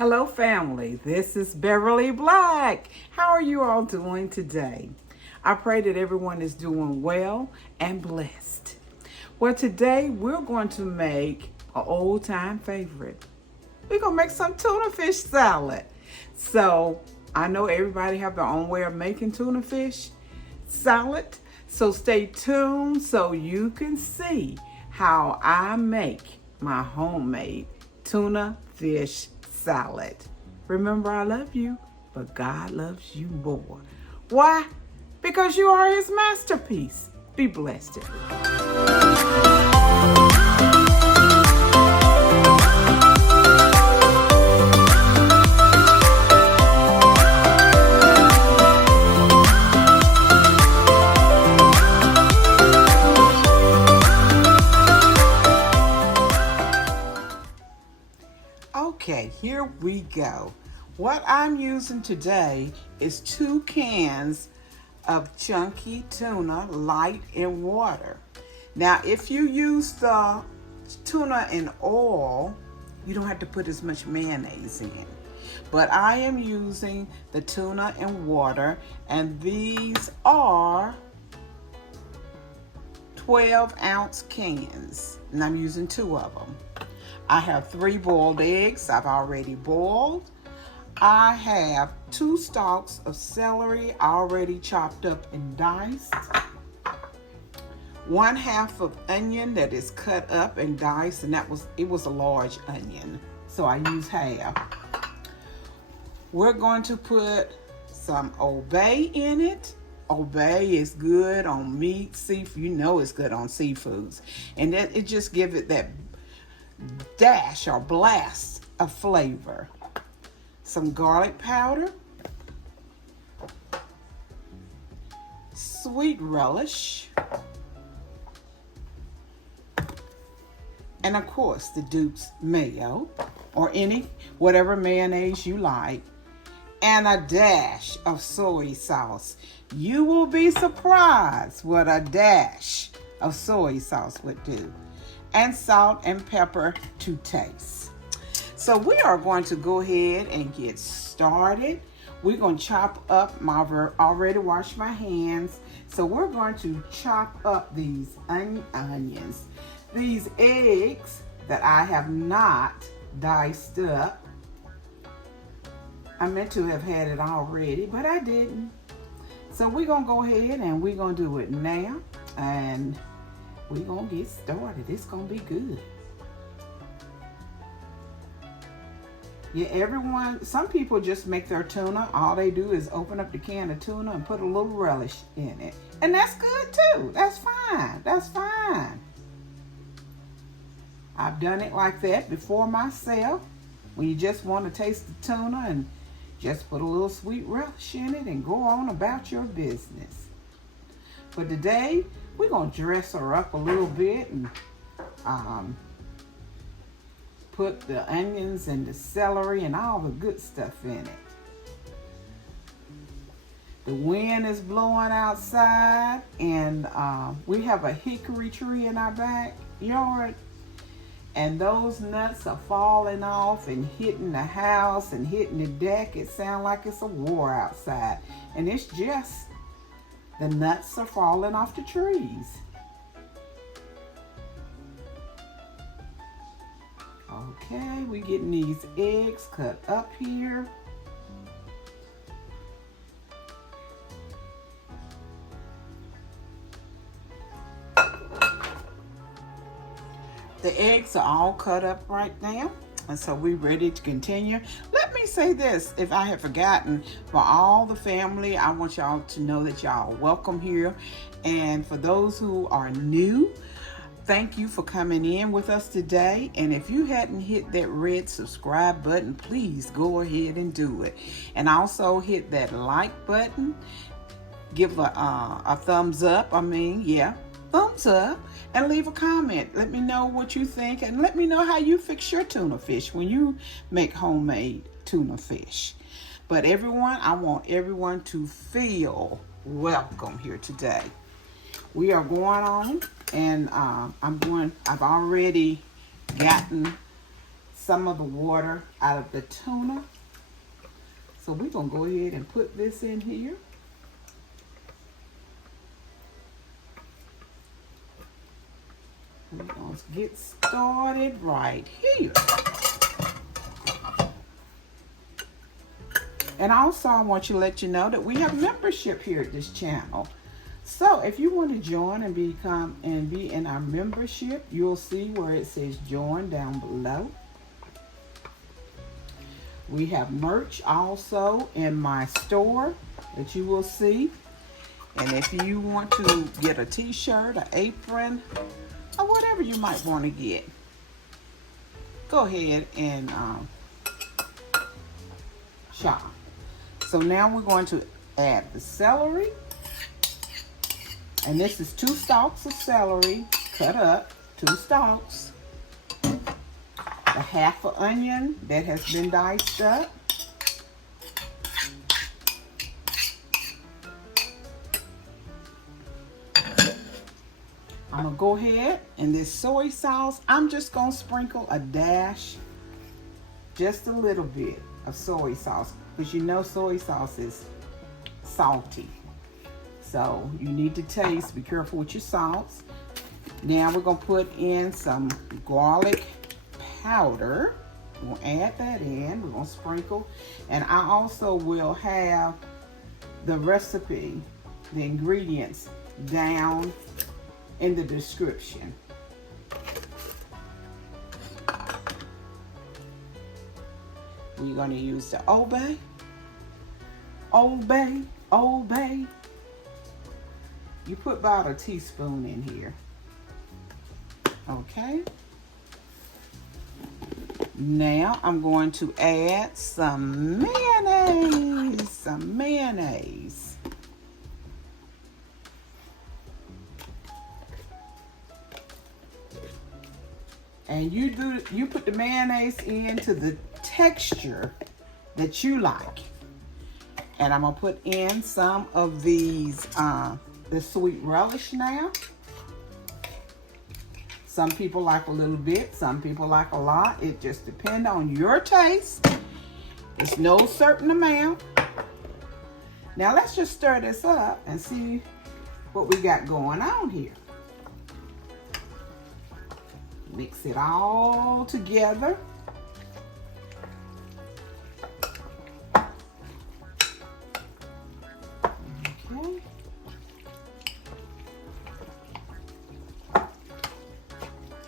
Hello family, this is Beverly Black. How are you all doing today? I pray that everyone is doing well and blessed. Well, today we're going to make an old time favorite. We're going to make some tuna fish salad. So I know everybody have their own way of making tuna fish salad. So stay tuned so you can see how I make my homemade tuna fish salad. Remember, I love you, but God loves you more. Why? Because you are his masterpiece. Be blessed. Okay, here we go. What I'm using today is 2 cans of chunky tuna light in water. Now, if you use the tuna in oil, you don't have to put as much mayonnaise in. But I am using the tuna in water, and these are 12-ounce cans, and I'm using 2 of them. I have 3 boiled eggs I've already boiled. I have 2 stalks of celery already chopped up and diced. 1/2 of onion that is cut up and diced, and it was a large onion, so I use half. We're going to put some Old Bay in it. Old Bay is good on meat, seafood. You know it's good on seafoods, and it just gives it that dash or blast of flavor. Some garlic powder, sweet relish, and of course the Duke's mayo or whatever mayonnaise you like, and a dash of soy sauce. You will be surprised what a dash of soy sauce would do. And salt and pepper to taste. So we are going to go ahead and get started. We're going to chop up already washed my hands. So we're going to chop up these onions. These eggs that I have not diced up. I meant to have had it already, but I didn't. So we're going to go ahead and we're going to do it now. And we're going to get started. It's going to be good. Yeah, some people just make their tuna. All they do is open up the can of tuna and put a little relish in it. And that's good too. That's fine. That's fine. I've done it like that before myself. When you just want to taste the tuna and just put a little sweet relish in it and go on about your business. But today, we're going to dress her up a little bit and put the onions and the celery and all the good stuff in it. The wind is blowing outside, and we have a hickory tree in our backyard, and those nuts are falling off and hitting the house and hitting the deck. It sounds like it's a war outside, and it's just the nuts are falling off the trees. Okay, we're getting these eggs cut up here. The eggs are all cut up right now, and so we're ready to continue. Let me say this, if I have forgotten, for all the family, I want y'all to know that y'all are welcome here. And for those who are new, thank you for coming in with us today. And if you hadn't hit that red subscribe button, please go ahead and do it. And also hit that like button. Give a thumbs up. Thumbs up. And leave a comment. Let me know what you think, and let me know how you fix your tuna fish when you make homemade tuna fish. But I want everyone to feel welcome here today. We are going on, and I've already gotten some of the water out of the tuna. So we're going to go ahead and put this in here. We're going to get started right here. And also, I want to let you know that we have membership here at this channel. So if you want to join and be in our membership, you'll see where it says join down below. We have merch also in my store that you will see. And if you want to get a t-shirt, an apron, or whatever you might want to get, go ahead and shop. So now we're going to add the celery. And this is 2 stalks of celery cut up, 2 stalks. A half an onion that has been diced up. I'm going to go ahead and this soy sauce, I'm just going to sprinkle a dash, just a little bit of soy sauce. Because you know soy sauce is salty. So you need to taste, be careful with your salts. Now we're going to put in some garlic powder. We'll add that in. We're going to sprinkle. And I also will have the recipe, the ingredients down in the description. We're going to use the Old Bay. Old Bay, Old Bay. You put about a teaspoon in here. Okay. Now I'm going to add some mayonnaise. Some mayonnaise. And you put the mayonnaise into the texture that you like. And I'm gonna put in some of these the sweet relish now. Some people like a little bit, some people like a lot. It just depends on your taste. It's no certain amount. Now let's just stir this up and see what we got going on here. Mix it all together. Okay.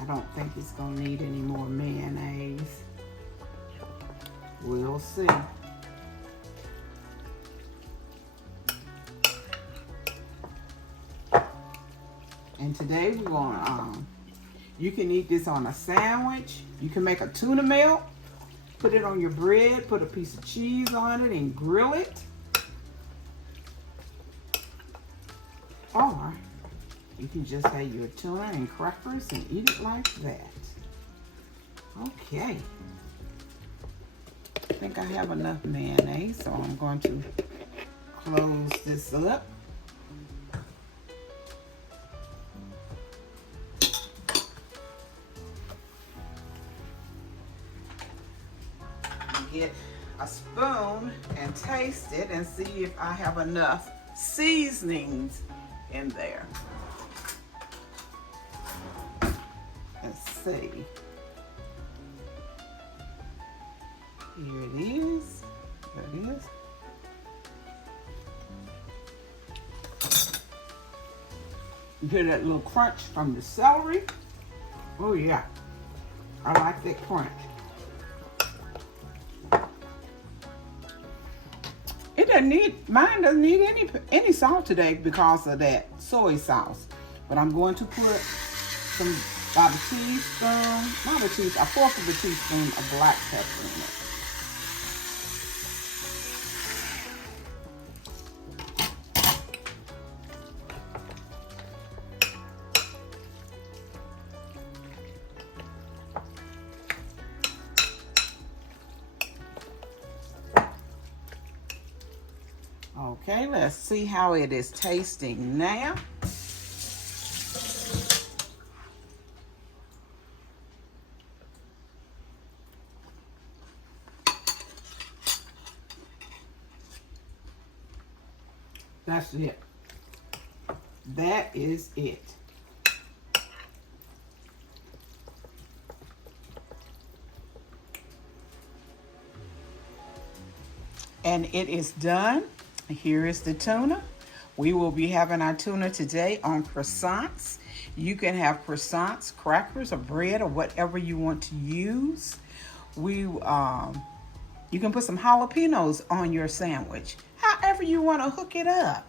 I don't think it's gonna need any more mayonnaise. We'll see. And today we're gonna, you can eat this on a sandwich. You can make a tuna melt, put it on your bread, put a piece of cheese on it and grill it. Or you can just have your tuna and crackers and eat it like that. Okay. I think I have enough mayonnaise, so I'm going to close this up. Get a spoon and taste it and see if I have enough seasonings in there. Let's see. Here it is. There it is. You hear that little crunch from the celery? Oh yeah, I like that crunch. It doesn't need, mine doesn't need any salt today because of that soy sauce. But I'm going to put some, about a teaspoon, not a teaspoon, a fourth of a teaspoon of black pepper in it. Okay, let's see how it is tasting now. That's it. That is it. And it is done. Here is the tuna. We will be having our tuna today on croissants. You can have croissants, crackers, or bread, or whatever you want to use. You can put some jalapenos on your sandwich. However you want to hook it up,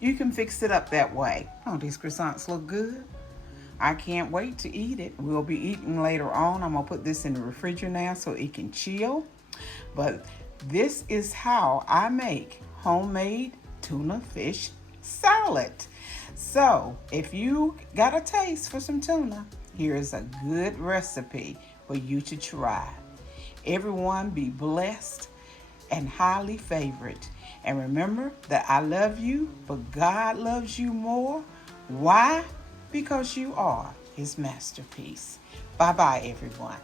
you can fix it up that way. Oh, these croissants look good. I can't wait to eat it. We'll be eating later on. I'm going to put this in the refrigerator now so it can chill. But this is how I make homemade tuna fish salad. So if you got a taste for some tuna, here is a good recipe for you to try. Everyone be blessed and highly favored. And remember that I love you, but God loves you more. Why? Because you are his masterpiece. Bye-bye, everyone.